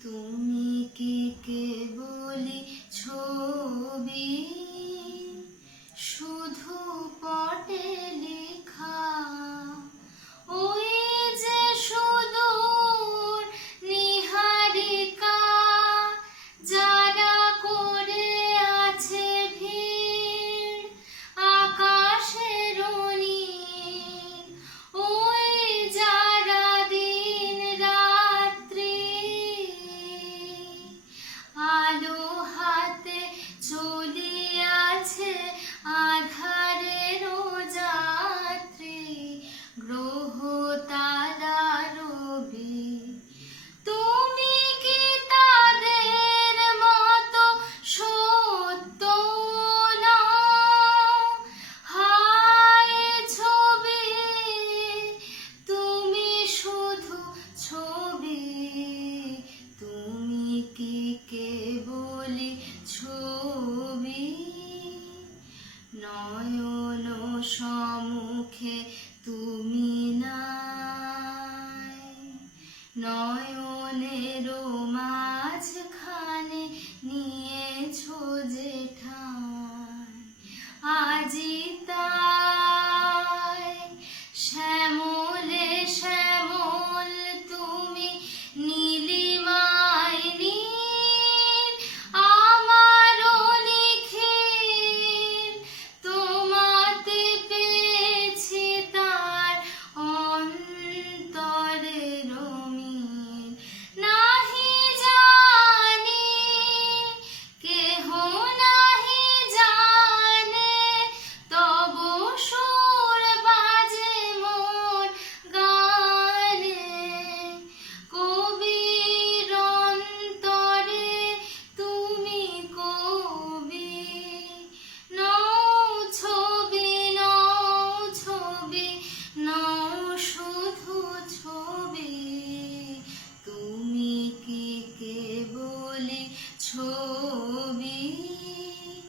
তুমি নয়ন সম্মুখে তুমি নাই। নয়নের মাঝখানে নিয়েছো बोली